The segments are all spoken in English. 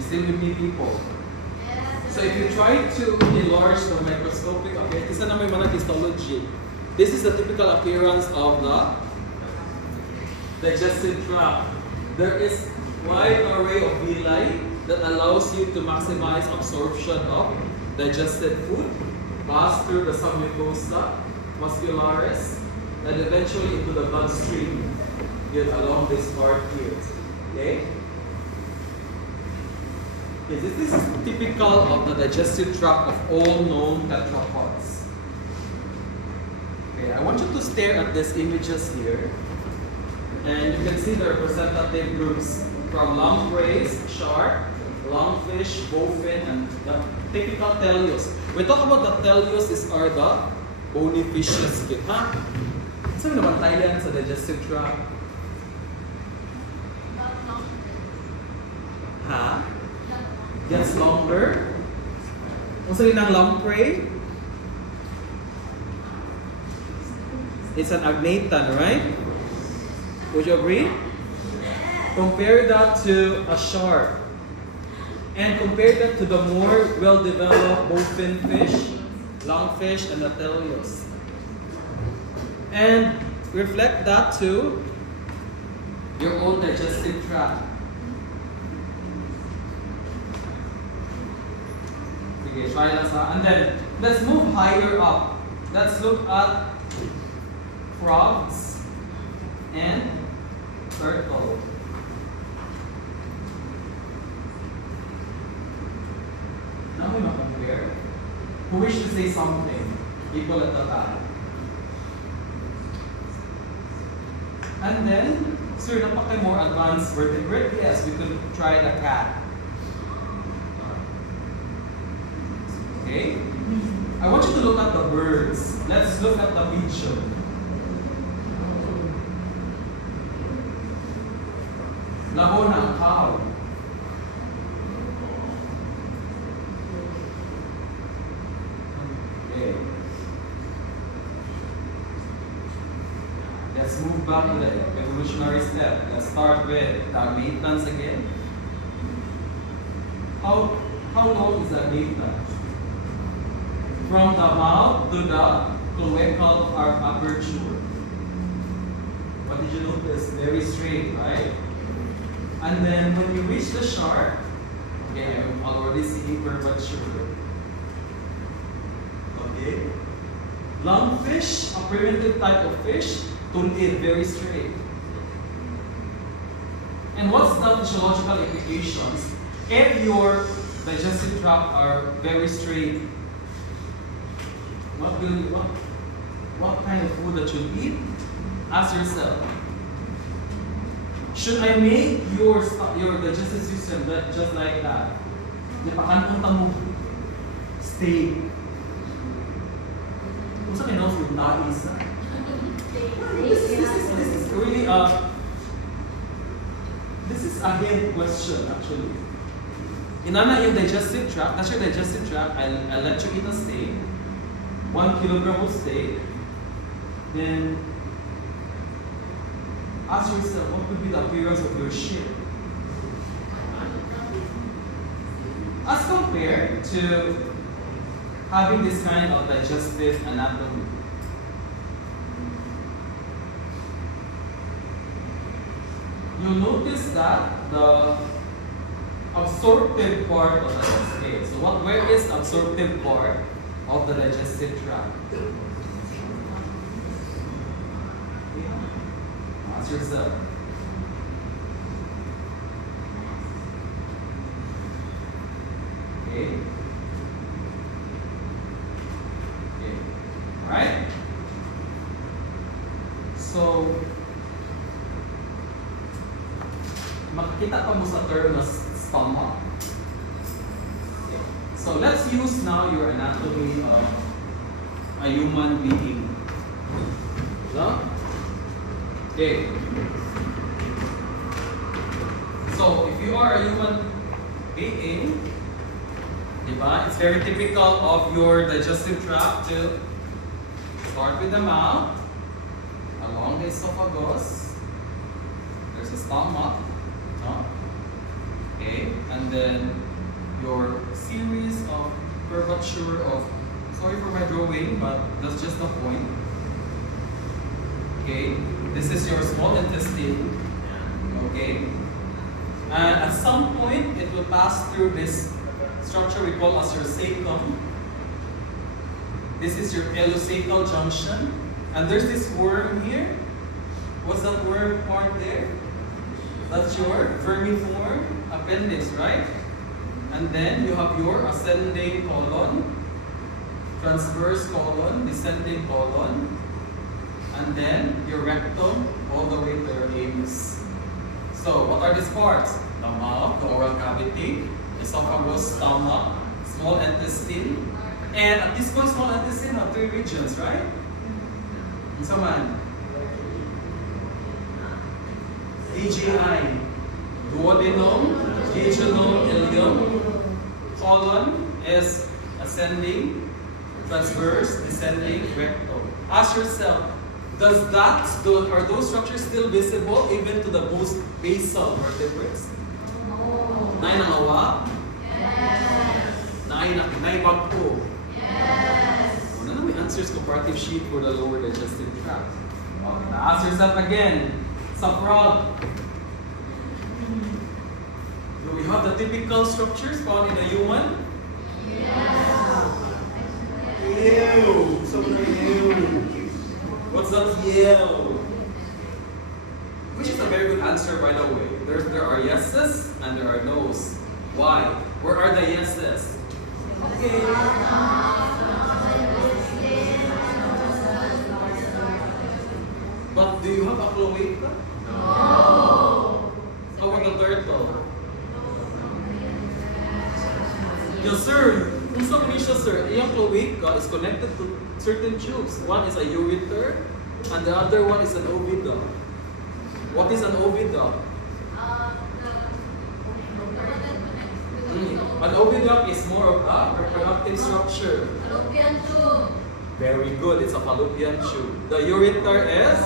You still with me, people? So if you try to enlarge the microscopic appearance, isa na may mga histology. This is the typical appearance of the digestive tract. There is wide array of villi that allows you to maximize absorption of digested food, pass through the submucosa, muscularis, and eventually into the bloodstream. Get along this part here. Okay? Okay, this is typical of the digestive tract of all known tetrapods. Okay, I want you to stare at these images here. And you can see the representative groups from lampreys, shark, lungfish, bowfin, and the typical teleus. We talk about the teleus are the bony fishes. Ha? Saan naman Thailand sa digestive tract? Ha? Gets longer? Kung saan ng lamprey? It's an agnaton, right? Would you agree? Compare that to a shark. And compare that to the more well-developed bowfin fish, lungfish, and the teleus. And reflect that to your own digestive tract. Okay, try that. And then, let's move higher up. Let's look at frogs and turtle. Now we must compare. Who wish to say something? Equal at the back. And then, sir, napaka more advanced vertebrate? Yes, we could try the cat. Okay? I want you to look at the birds. Let's look at the pigeon. Laho ng cow. Okay. Let's move back to the evolutionary step. Let's start with the maintenance again. How long is the maintenance? From the mouth to the cloacal aperture. What did you notice? Very straight, right? And then when you reach the shark, okay, I'm already seeing curvature. Okay? Lungfish, a primitive type of fish, tulid, very straight. And what's the physiological implications if your digestive tract are very straight? What kind of food that you eat? Ask yourself. Should I make your digestive system just like that? Napakanpunta mo steak. Kung saan kayo yung tais na? This is really this is a hint question actually. Inana yung digestive tract, that's your digestive tract, I'll let you eat a steak. 1 kilogram of steak. Then ask yourself, what would be the appearance of your shit? As compared to having this kind of digestive anatomy. You'll notice that the absorptive part of the digestive. So where is the absorptive part of the digestive tract? Ask yourself. Okay. Okay. Alright? So, makikita pa mo sa term na stomach. Okay. So, let's use now your anatomy of a human being. No? Okay. So, if you are a human being, diba? It's very typical of your digestive tract to start with the mouth, along the esophagus, there's a stomach, no? Okay, and and then your series of curvature of, sorry for my drawing, but that's just the point. Okay, this is your small intestine. Okay, and at some point it will pass through this structure we call as your cecum. This is your ileocecal junction, and there's this worm here. What's that worm part there? That's your vermiform appendix, right? And then you have your ascending colon, transverse colon, descending colon, and then your rectum all the way to your anus. So what are these parts? The mouth, the oral cavity, esophagus, stomach, small intestine. And at this point, small intestine have 3 regions, right? And so man, DGI, duodenum, jejunum, ileum. Colon is ascending, transverse, descending, rectum. Ask yourself, are those structures still visible even to the most basal vertebrates? Nay nangawa? Yes. Nay bagpo? Yes. Ano na may answers comparative sheet for the lower digestive tract? Okay, now ask yourself again. Sa frog, do we have the typical structures found in a human? Yes. Ew! So ew! What's that yell? Which is a very good answer, by the way. There are yeses and there are nos. Why? Where are the yeses? Okay. But do you have a cloaca? No. How about the turtle? Yes, sir. Kung sa Malaysia, sir, yung cloaca is connected to certain tubes. One is a ureter, and the other one is an oviduct. What is an oviduct? An oviduct is more of a reproductive structure. Fallopian tube. Very good. It's a fallopian tube. The ureter is?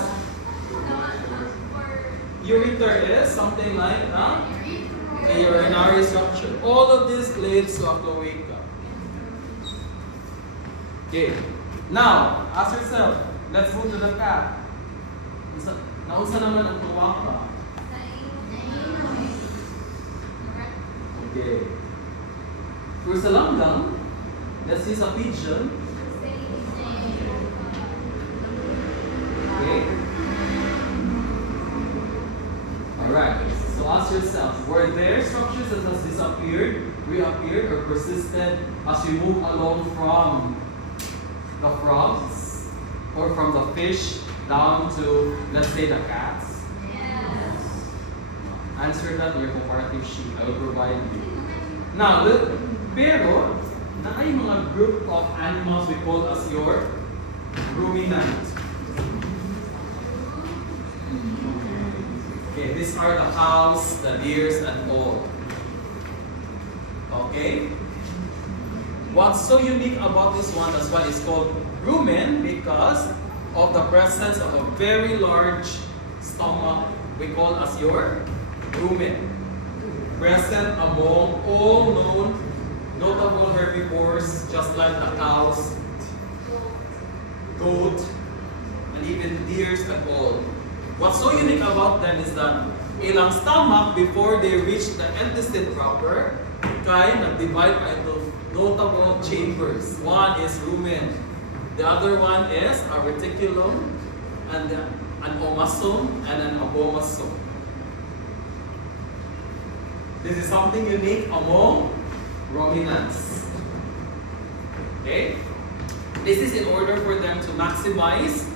Ureter is something like a urinary structure. All of this leads to a cloaca. Okay. Now, ask yourself, let's move to the cat. Naunsa naman ang cloaca? Okay. For sa langgam, let's use a pigeon. Okay. Alright. So ask yourself, were there structures that has disappeared, reappeared, or persisted as we move along from the frogs or from the fish down to, let's say, the cats? Yes. Answer that in your comparative sheet. I will provide you. Now, pero, na ay mga group of animals we call as your ruminant. Okay, these are the cows, the deers, and all. Okay? What's so unique about this one, that's why it's called rumen, because of the presence of a very large stomach we call as your rumen. Present among all known notable herbivores, just like the cows, goat, and even deers and all. What's so unique about them is that ilang stomach, before they reach the intestine proper, kind of divide into notable chambers. One is rumen. The other one is a reticulum, and an omasum, and an abomasum. This is something unique among ruminants. Okay? This is in order for them to maximize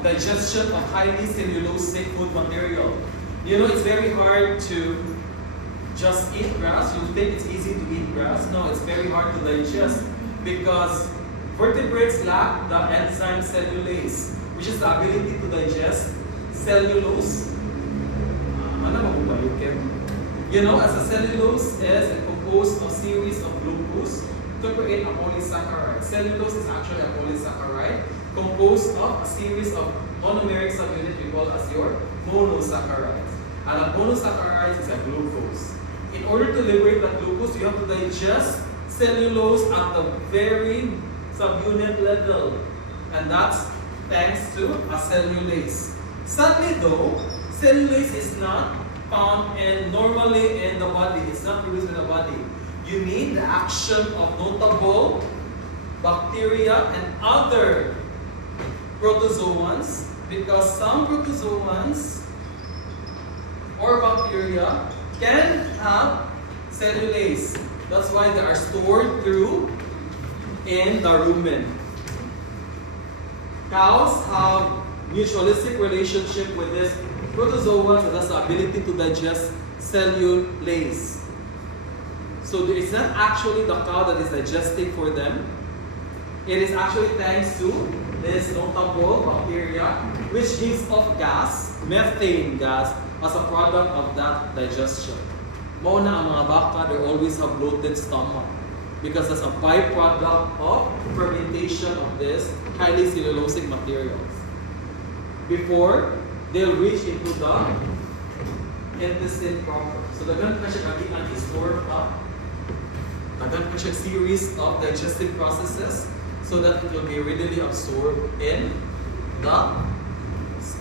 digestion of highly cellulosic food material. You know, it's very hard to just eat grass. You think it's easy to eat grass. No, it's very hard to digest because vertebrates lack the enzyme cellulase, which is the ability to digest cellulose. You know, as a cellulose is composed of series of glucose to create a polysaccharide. Cellulose is actually a polysaccharide composed of a series of monomeric subunits we call as your monosaccharides. And a monosaccharide is a glucose. in order to liberate the glucose, you have to digest cellulose at the very subunit level. And that's thanks to a cellulase. Sadly though, cellulase is not found normally in the body. It's not produced in the body. You need the action of notable bacteria and other protozoans, because some protozoans or bacteria can have cellulase. That's why they are stored through in the rumen. Cows have mutualistic relationship with this protozoa, so that's the ability to digest cellulase. So it's not actually the cow that is digesting for them. It is actually thanks to this notable bacteria which gives off gas, methane gas, as a product of that digestion. Muna ang mga baka, they always have bloated stomach because that's a byproduct of fermentation of this highly cellulosic materials. Before they'll reach into the intestine proper. So dagan pa siya kagingan i-store pa. Dagan pa siya series of digestive processes so that it will be readily absorbed in the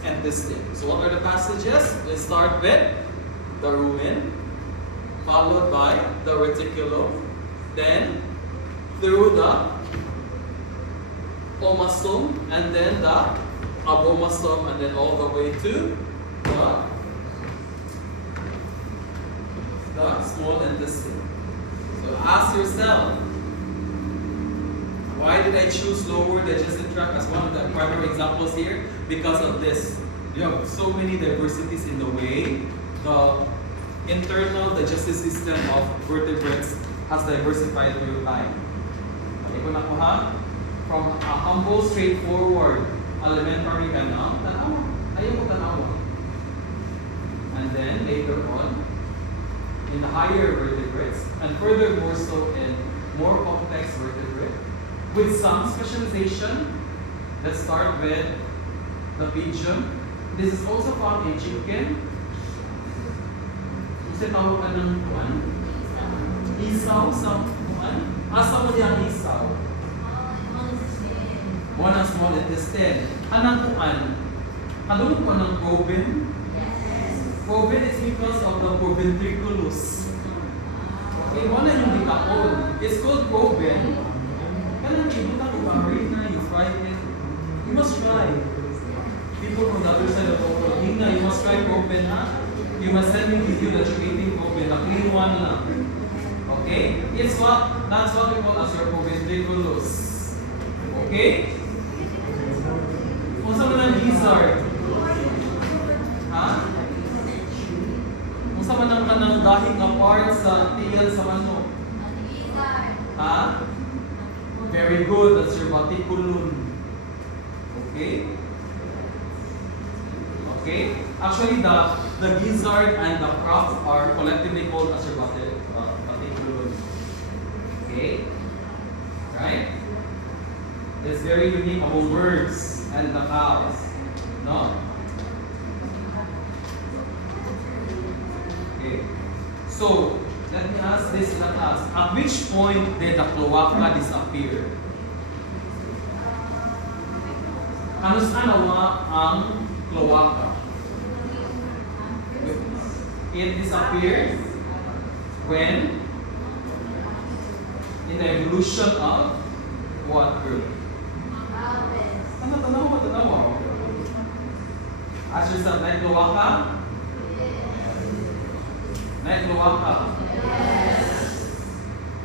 intestine. So what are the passages? Let's start with the rumen, followed by the reticulum, then through the omasum, and then the abomasum, and then all the way to the small intestine. So ask yourself, why did I choose lower digestive tract as one of the primary examples here? Because of this. You have so many diversities in the way the internal digestive system of vertebrates has diversified through time. Okay, kung nakuha, from a humble, straightforward, elementary canal, tanawa. Ayaw mo tanawa. And then later on, in the higher vertebrates, and furthermore so in more complex vertebrates, with some specialization. Let's start with the pigeon. This is also found in chicken. Kasi tawag ka ng kuwan? Isaw sa kuwan? Asa mo niyang isaw? One ang small intestine. Anong kuwan? Anong kuwan ng probin? Probin is because of the proventriculus. Okay, one yung dikaon. It's called probin. Kanang ibutan ko marina, you fry it. You must try. People from the other side of the world, Nina, you must try probin, ha? You must send me video that you're eating probin, the clean one lang. Okay? That's what we call as your proventriculus. Okay? Kung saan mo ng lizard? Ha? Kung saan mo ng kanang dahig na part sa tiyan sa manok? Ha? Very good, that's your baticulum. Okay? Okay? Actually, the gizzard and the crop are collectively called as your baticulum. Okay? Right? It's very unique among birds and the cows. No? Okay. So, let me ask this in the class. At which point did the cloaca disappear? Ano saan nawa ang cloaca? It disappeared when in the evolution of what group? Tanawa. Ask yourself, may cloaca? May cloaca?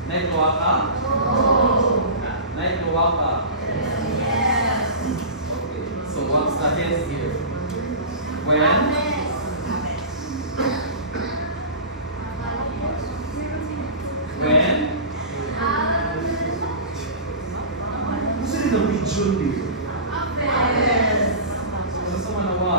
May cloaca? May cloaca? Okay, so what's the hint here? When? Gusto rin ang region dito? Gusto mo na ba?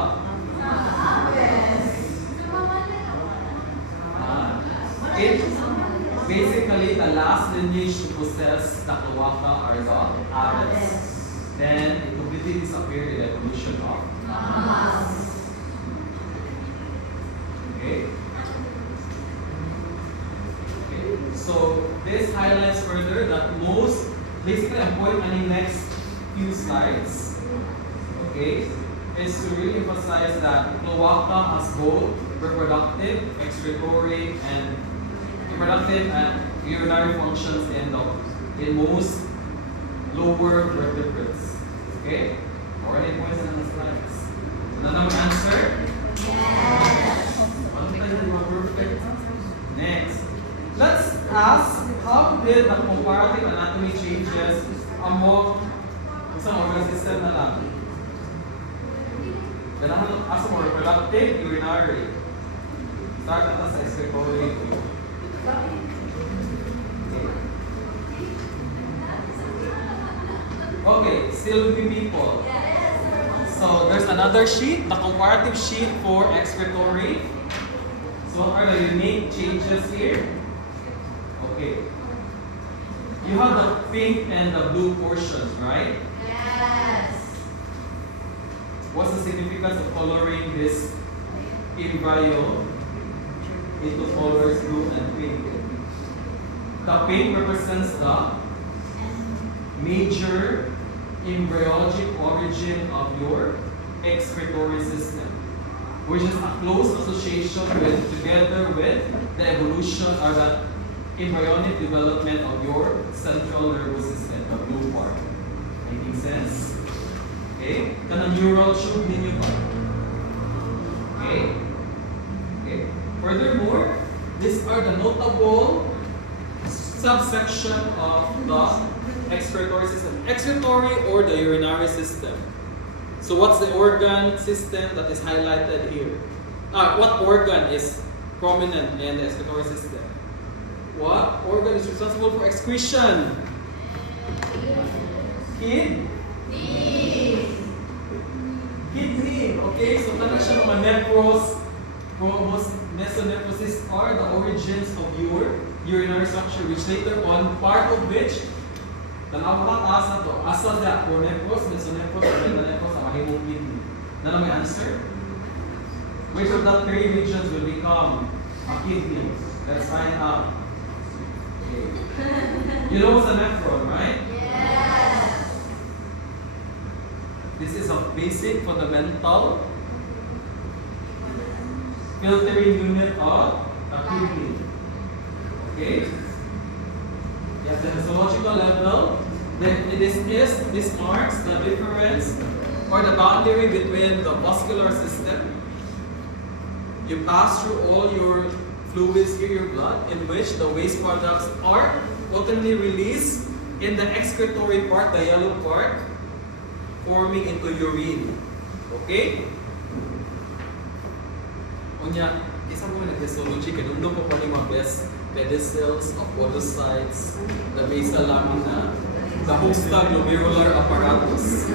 Basically, the last lineage to possess the cloaca are the aves. Then, it completely disappeared in the evolution of mammals. Okay? this highlights further that most, basically ang point on the next few slides, okay, is to really emphasize that cloaca has both reproductive, excretory, and reproductive and urinary functions in most lower vertebrates. Okay? Or any points on the slides? Another answer? Yes. Perfect. Next. Let's ask, how did the comparative anatomy changes among isang organ system na lang? Kailangan asa mo reproductive, urinary. Start natin sa excretory. Okay, still with me people. So there's another sheet, the comparative sheet for excretory. So what are the unique changes here? Okay. You have the pink and the blue portions, right? Yes. What's the significance of coloring this embryo into colors blue and pink? The pink represents the major embryologic origin of your excretory system, which is a close association together with the evolution or the embryonic development of your central nervous system, the blue part. Making sense? Okay? Kanang neural tube ninyo pa. Okay? Okay? Furthermore, these are the notable subsection of the excretory system. Excretory or the urinary system. So what's the organ system that is highlighted here? What organ is prominent in the excretory system? What organ is responsible for excretion? Kidney. Okay, so tanong siya mga nephros, mesonephrosis are the origins of your urinary structure, which later on, part of which, tanaw ka asa to, asa siya, pronephros, mesonephros, metanephros, ang mahimong kidney. Na may answer? Which of the three regions will become a kidney? Let's find out. Okay. You know what's a nephron, right? Yes. This is a basic fundamental filtering unit of a kidney. Okay? At the histological level, this marks the difference or the boundary between the vascular system. You pass through all your fluids here, your blood, in which the waste products are ultimately released in the excretory part, the yellow part, forming into urine. Okay? Unya, isa mo nag-histology, kanundong ko pa ni mga best pedicels of podocytes, the basal lamina, the hosta glomerular apparatus,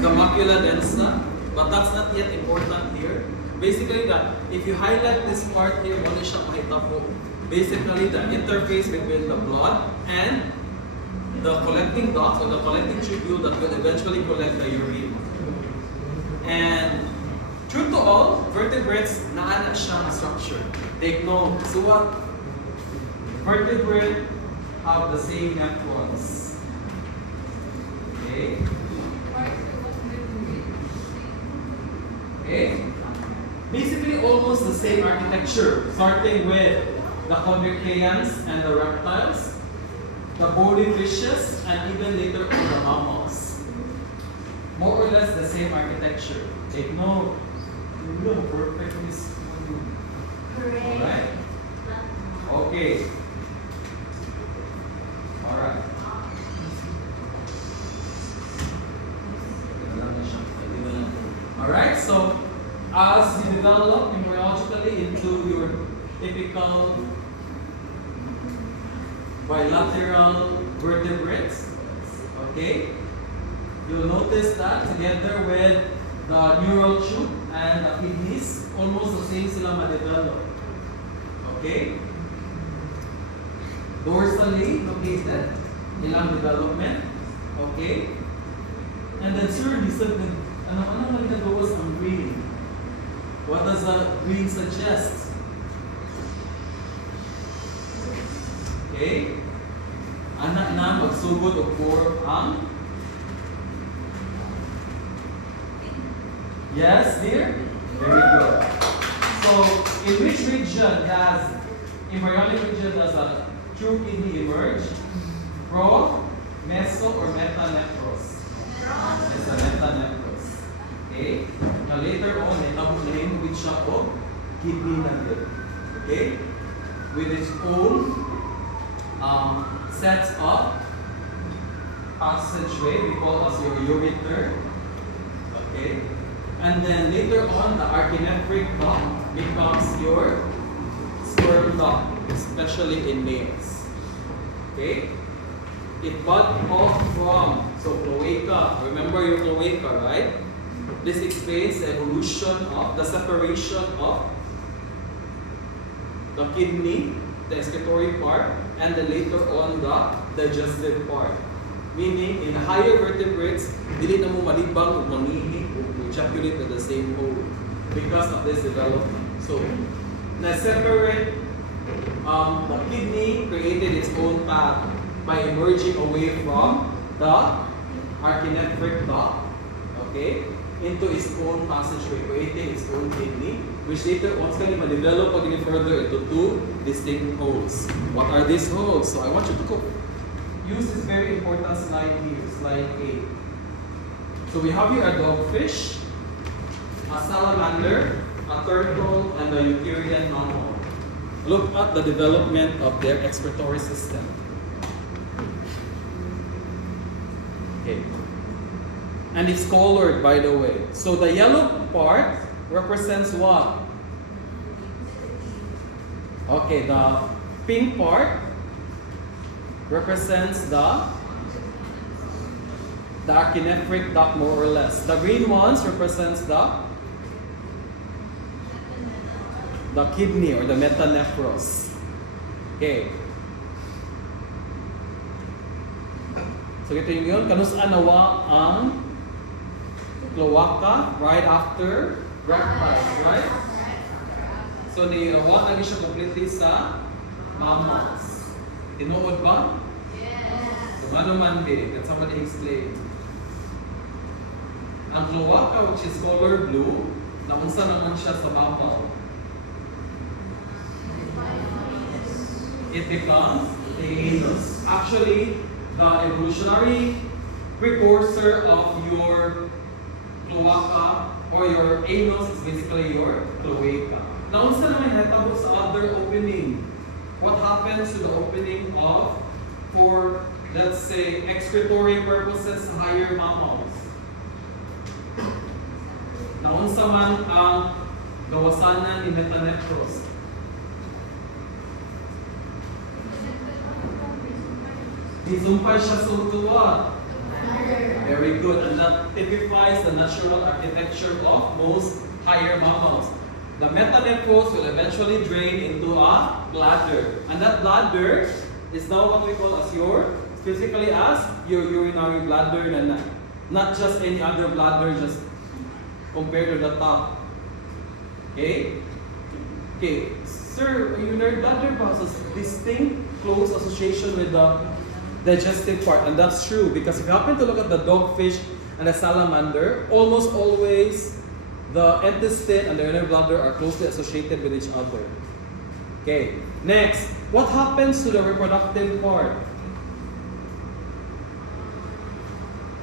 the macula densa, but that's not yet important here. Basically, if you highlight this part here, what is siya makita po? Basically, the interface between the blood and the collecting ducts or the collecting tubule that will eventually collect the urine. And true to all, vertebrates, naana siya na structure. Take note. So what? Vertebrates have the same nephrons. Okay? Okay? Basically almost the same architecture, starting with the chondrichthyans and the reptiles, the bony fishes, and even later on the mammals. More or less the same architecture. Take note. Perfectly. Alright? Okay. Alright. Alright, so as you develop embryologically into your typical bilateral vertebrates, okay, you'll notice that together with the neural tube and the kidneys, almost the same sila ma-develop. Okay? Dorsally located, ilang development. Okay? And then sir, ano nagkagawas ang green? What does the green suggest? Okay? Anak na magsugod og form ang yes, dear? Very good. So, in which region does embryonic region does a true kidney emerge? Pro, meso, or metanephros? It's a metanephros. Okay? Now later on, name which siya o kidney na din. Okay? With its own sets of passageway, we call as your ureter. Okay? And then later on, the archinephric duct becomes your sperm duct, especially in males. Okay? It buds off from, so cloaca, remember your cloaca, right? This explains the evolution of the separation of the kidney, the excretory part, and then later on the digestive part. Meaning, in higher vertebrates, dili na mo malibang o mangihi o ejaculate at the same hole because of this development. So, na-separate the kidney created its own path by emerging away from the archinephric duct, okay, into its own passageway, creating its own kidney, which later on can even develop again further into two distinct holes. What are these holes? So I want you to use this very important slide here, slide 8. So we have here a dogfish, a salamander, a turtle, and a eukaryotic mammal. Look at the development of their excretory system. Okay. And it's colored, by the way. So the yellow part represents what? Okay, the pink part represents the archinephric duct, more or less. The green ones represents the kidney or the metanephros. Okay. So ito yun, kanus-an nawa ang cloaca right after reptiles, right? So nawa lagi siya completely sa mammals. Tinuod ba? Yes. So ano man di? Can somebody explain? Ang cloaca, which is color blue, naunsa naman siya sa mammal. It becomes the anus. Actually, the evolutionary precursor of your cloaca or your anus is basically your cloaca. Now, unsa naman hitabo sa other opening? What happens to the opening of, for let's say, excretory purposes, higher mammals? Now, unsa man ang gawasanan ni metanephros? Disumpay siya sa tuwa. Very good. And that typifies the natural architecture of most higher mammals. The metanephros will eventually drain into a bladder. And that bladder is now what we call as specifically as your urinary bladder, and not just any other bladder, just compared to the top. Okay? Okay. Sir, urinary bladder has a distinct close association with the digestive part, and that's true because if you happen to look at the dogfish and the salamander, almost always the intestine and the urinary bladder are closely associated with each other. Okay, next, what happens to the reproductive part?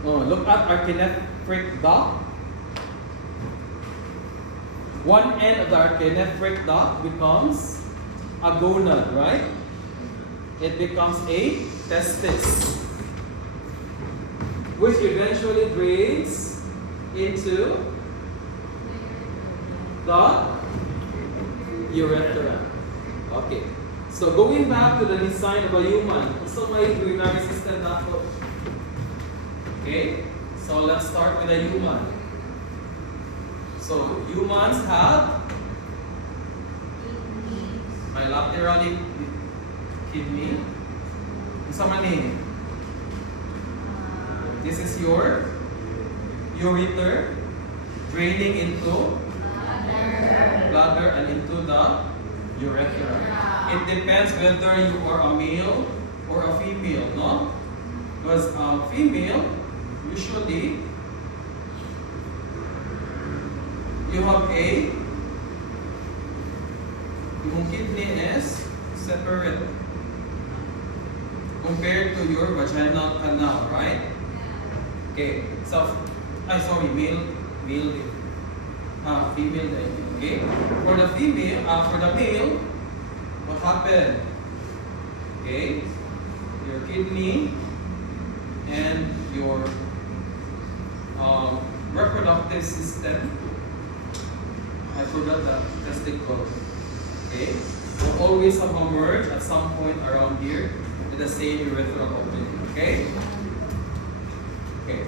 Oh, look at archinephric duct. One end of the archinephric duct becomes a gonad, right? It becomes a testis, which eventually drains into the urethra. Okay, so going back to the design of a human, so may urinary system na po. Okay, so let's start with a human. So humans have bilaterally kidney. Sa mani. This is your ureter draining into bladder and into the urethra. It depends whether you are a male or a female, no? Because female, usually, you have yung kidney is separate compared to your vaginal canal, right? Okay, so, female then, okay? For the male, what happened? Okay, your kidney and your reproductive system, I forgot the testicle, okay, will always have emerged at some point around here with the same urethral opening, okay? Okay.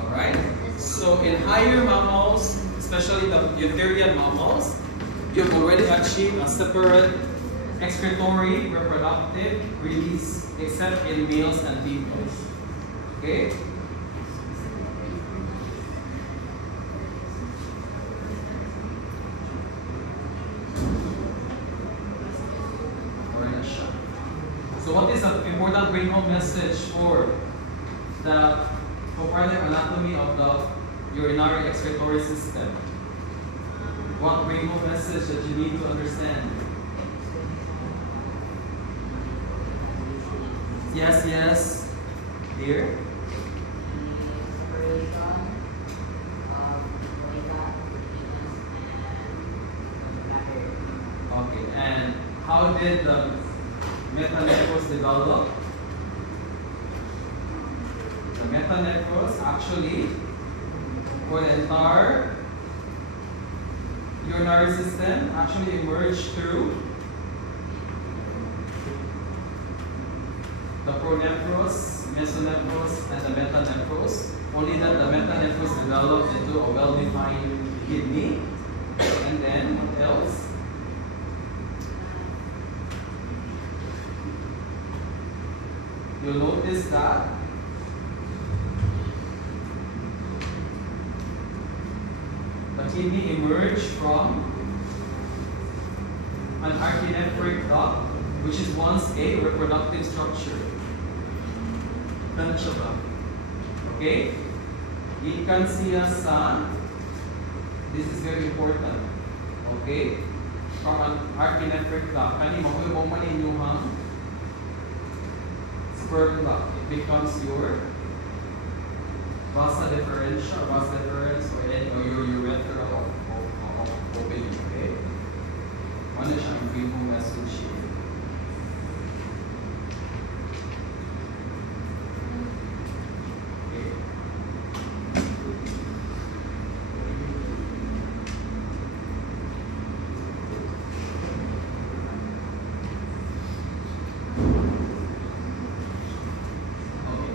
Alright, so in higher mammals, especially the eutherian mammals, you've already achieved a separate excretory reproductive release, except in males and females. Okay? Alright, so what is the important bring home message for the comparative anatomy of the urinary excretory system? What bring home message that you need to understand? Yes. Here. Okay, and how did the metanephros develop? The metanephros actually, for the entire urinary system, actually emerged through the pronephros, mesonephros, and the metanephros. Only that the metanephros developed into a well-defined kidney. And then, what else? You'll notice that the kidney emerged from an archinephric duct, which is once a reproductive structure. Ganun siya ba? Okay? Gikan siya sa, this is very important. Okay? From an archinephric duct. Kani mahuyo man inyuhang sperm duct. It becomes your vasa deferens, or your urethral opening. Okay? Ano siya ang bring home message here? Okay. Okay.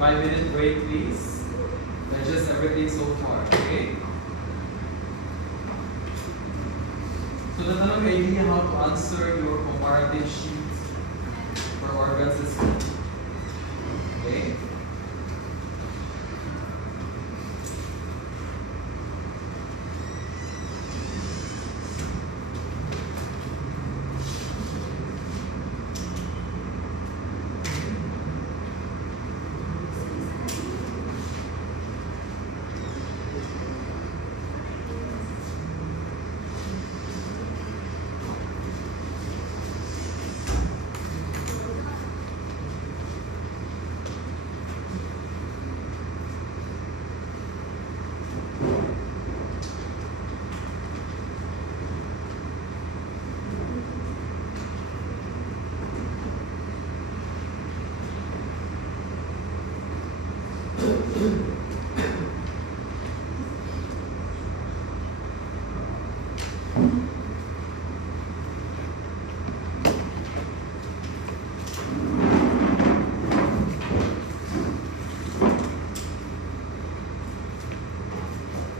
5-minute break, please. Digest everything so far, okay? So the tanong idea how to answer your comparative sheet for organ system. Okay?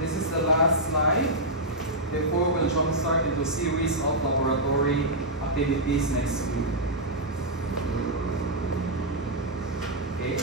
This is the last slide before we'll jumpstart into a series of laboratory activities next week. Okay?